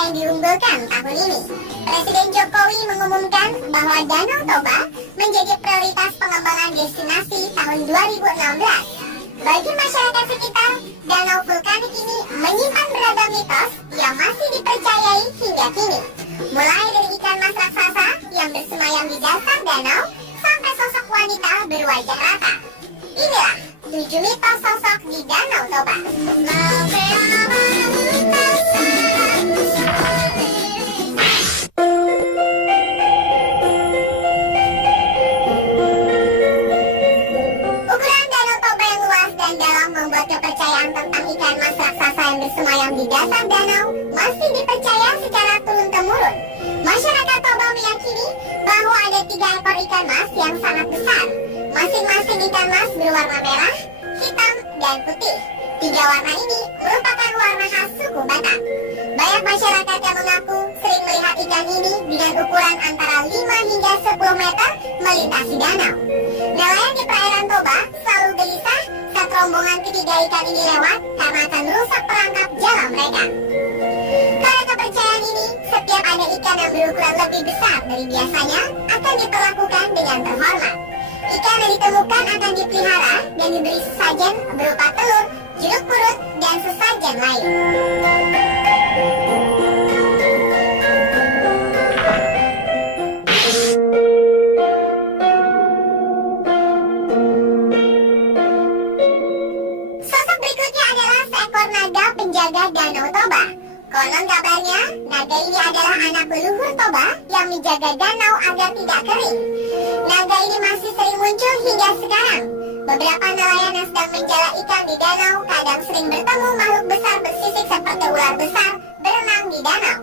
yang diunggulkan tahun ini. Presiden Jokowi mengumumkan bahwa Danau Toba menjadi prioritas pengembangan destinasi tahun 2016. Bagi masyarakat sekitar, danau vulkanik ini menyimpan beragam mitos yang masih dipercayai hingga kini. Mulai dari ikan mas raksasa yang bersemayam di dasar danau, sampai sosok wanita berwajah rata. Inilah 7 mitos sosok di Danau Toba. Ukuran Danau Toba yang luas dan dalam membuat kepercayaan tentang ikan mas raksasa yang bersemayam di dasar danau masih dipercaya secara turun-temurun. Masyarakat Toba meyakini bahwa ada 3 ekor ikan mas yang sangat besar. Masing-masing ikan mas berwarna merah, hitam, dan putih. 3 warna ini merupakan warna khas suku Batak. Banyak masyarakat yang mengaku sering melihat ikan ini dengan ukuran antara 5 hingga 10 meter melintasi danau. Nelayan di perairan Toba selalu gelisah saat rombongan ketiga ikan ini lewat karena akan merusak perangkap jalan mereka. Karena kepercayaan ini, setiap ada ikan yang berukuran lebih besar dari biasanya akan diperlakukan dengan terhormat. Ikan yang ditemukan akan dipelihara dan diberi sesajen berupa telur, jeruk purut, dan sesajen lain. Sosok berikutnya adalah seekor naga penjaga Danau Toba. Konon kabarnya, naga ini adalah anak leluhur Toba yang menjaga danau agar tidak kering. Naga ini masih sering muncul hingga sekarang. Beberapa nelayan yang sedang menjala ikan di danau kadang sering bertemu makhluk besar bersisik seperti ular besar berenang di danau.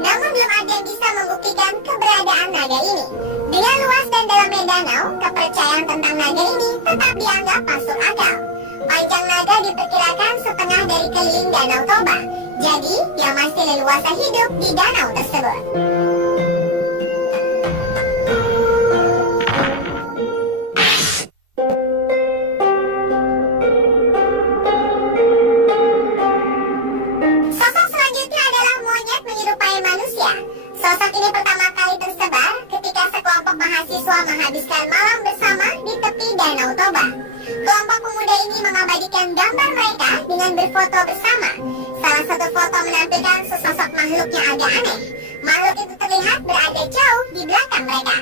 Namun belum ada yang bisa membuktikan keberadaan naga ini. Dengan luas dan dalamnya danau, kepercayaan tentang naga ini tetap dianggap masuk akal. Panjang naga diperkirakan setengah dari keliling Danau Toba. Jadi, dia masih leluasa hidup di danau tersebut. Sosok selanjutnya adalah monyet menyerupai manusia. Sosok ini pertama kali tersebar ketika sekelompok mahasiswa menghabiskan malam bersama di tepi Danau Toba. Kelompok pemuda ini mengabadikan gambar mereka dengan berfoto bersama. Salah satu foto menampilkan sesosok makhluk yang agak aneh. Makhluk itu terlihat berada jauh di belakang mereka.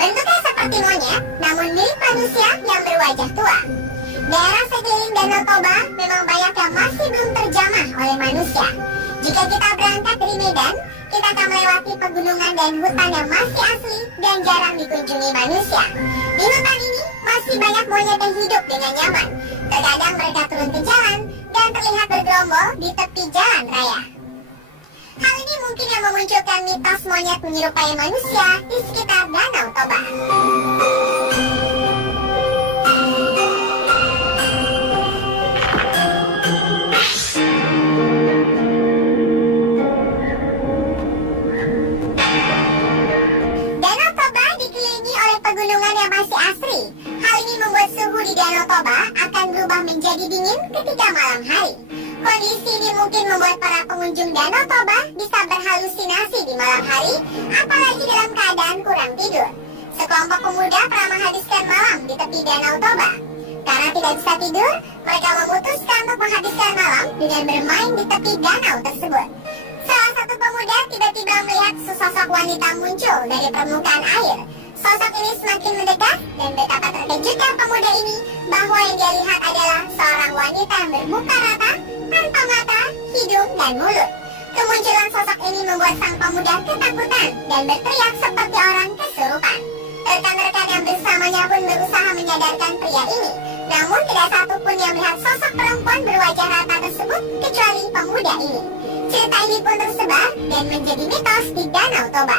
Bentuknya seperti monyet, namun mirip manusia yang berwajah tua. Daerah sekeliling Danau Toba memang banyak yang masih belum terjamah oleh manusia. Jika kita berangkat dari Medan, kita akan melewati pegunungan dan hutan yang masih asli dan jarang dikunjungi manusia. Di hutan ini masih banyak monyet yang hidup dengan nyaman. Terkadang mereka turun ke jalan dan terlihat bergerombol di tepi jalan raya. Hal ini mungkin yang memunculkan mitos monyet menyerupai manusia di sekitar Danau Toba. Danau Toba dikelilingi oleh pegunungan yang masih asri. Hal ini membuat suhu di Danau Toba akan berubah menjadi dingin ketika malam hari. Kondisi ini mungkin membuat para pengunjung Danau Toba bisa berhalusinasi di malam hari, apalagi dalam keadaan kurang tidur. Sekelompok pemuda pernah menghabiskan malam di tepi Danau Toba. Karena tidak bisa tidur, mereka memutuskan untuk menghabiskan malam dengan bermain di tepi danau tersebut. Salah satu pemuda tiba-tiba melihat sesosok wanita muncul dari permukaan air. Sosok ini semakin mendekat dan betapa terkejutnya pemuda ini bahwa yang dia lihat adalah seorang wanita yang bermuka rata, tanpa mata, hidung, dan mulut. Kemunculan sosok ini membuat sang pemuda ketakutan dan berteriak seperti orang kesurupan. Rekan-rekan yang bersamanya pun berusaha menyadarkan pria ini. Namun tidak satu pun yang melihat sosok perempuan berwajah rata tersebut kecuali pemuda ini. Cerita ini pun tersebar dan menjadi mitos di Danau Toba.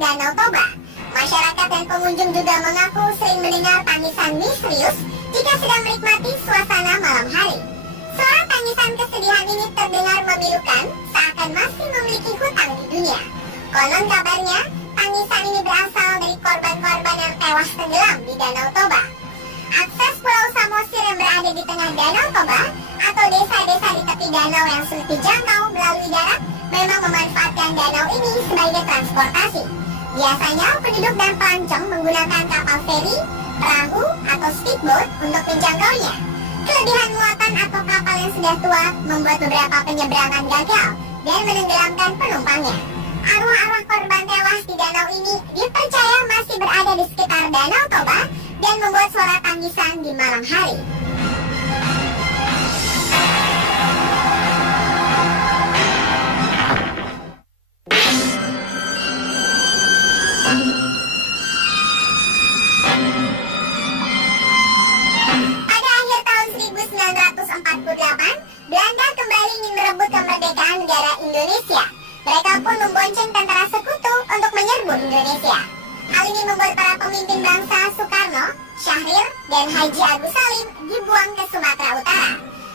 Danau Toba. Masyarakat dan pengunjung juga mengaku sering mendengar tangisan misterius jika sedang menikmati suasana malam hari. Suara tangisan kesedihan ini terdengar memilukan, seakan masih memiliki hutang di dunia. Konon kabarnya, tangisan ini berasal dari korban-korban yang tewas tenggelam di Danau Toba. Akses Pulau Samosir yang berada di tengah Danau Toba atau desa-desa di tepi danau yang sulit dijangkau melalui darat memang memanfaatkan danau ini sebagai transportasi. Biasanya penduduk dan pelancong menggunakan kapal feri, perahu, atau speedboat untuk menjangkaunya. Kelebihan muatan atau kapal yang sudah tua membuat beberapa penyeberangan gagal dan menenggelamkan penumpangnya. Arwah-arwah korban tewas di danau ini dipercaya masih berada di sekitar Danau Toba dan membuat suara tangisan di malam hari. Pada akhir tahun 1948, Belanda kembali ingin merebut kemerdekaan negara Indonesia. Mereka pun membonceng tentara sekutu untuk menyerbu Indonesia. Hal ini membuat para pemimpin bangsa Soekarno, Syahrir, dan Haji Agus Salim dibuang ke Sumatera Utara.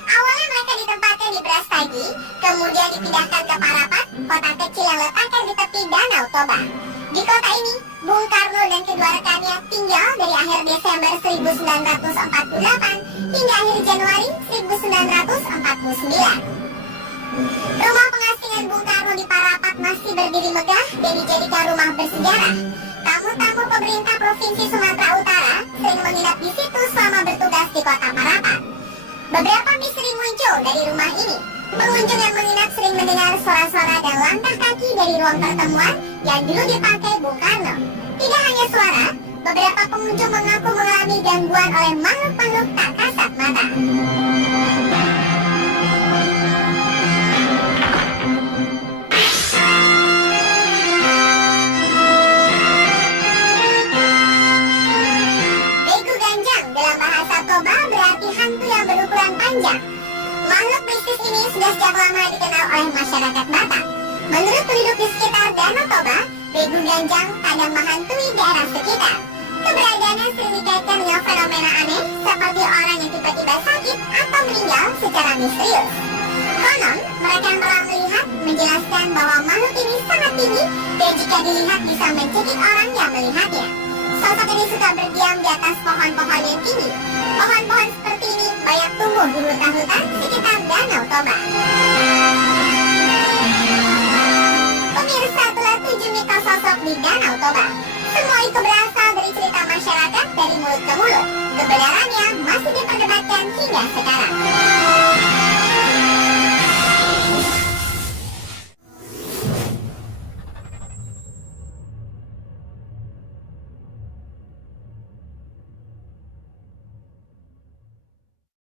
Awalnya mereka ditempatkan di Brastagi, kemudian dipindahkan ke Parapat, kota kecil yang letakkan di tepi Danau Toba. Di kota ini, Bung Karno dan kedua rekannya tinggal dari akhir Desember 1948 hingga akhir Januari 1949. Rumah pengasingan Bung Karno di Parapat masih berdiri megah dan dijadikan rumah bersejarah. Tamu-tamu pemerintah Provinsi Sumatera Utara sering menginap di situ selama bertugas di kota Parapat. Beberapa misteri muncul dari rumah ini. Pengunjung yang menginap sering mendengar suara-suara dan langkah kaki dari ruang pertemuan yang dulu dipakai Bung Karno. Tidak hanya suara, beberapa pengunjung mengaku mengalami gangguan oleh makhluk-makhluk tak kasat mata. Begu ganjang dalam bahasa Toba berarti hantu yang berukuran panjang. Makhluk mistis ini sudah sejak lama dikenal oleh masyarakat Batak. Menurut penduduk di sekitar Danau Toba, begu ganjang kadang menghantui daerah sekitar. Keberadaannya sering dikaitkan dengan fenomena aneh seperti orang yang tiba-tiba sakit atau meninggal secara misterius. Konon, mereka yang telah melihat menjelaskan bahwa makhluk ini sangat tinggi dan jika dilihat bisa mencekik orang yang melihatnya. Sosok ini suka berdiam di atas pohon-pohon yang tinggi. Pohon-pohon seperti ini banyak tumbuh di hutan-hutan sekitar Danau Toba. Pemirsa, telah 7 mitos sosok di Danau Toba. Semua itu berasal dari cerita masyarakat dari mulut ke mulut. Kebenarannya masih diperdebatkan hingga sekarang.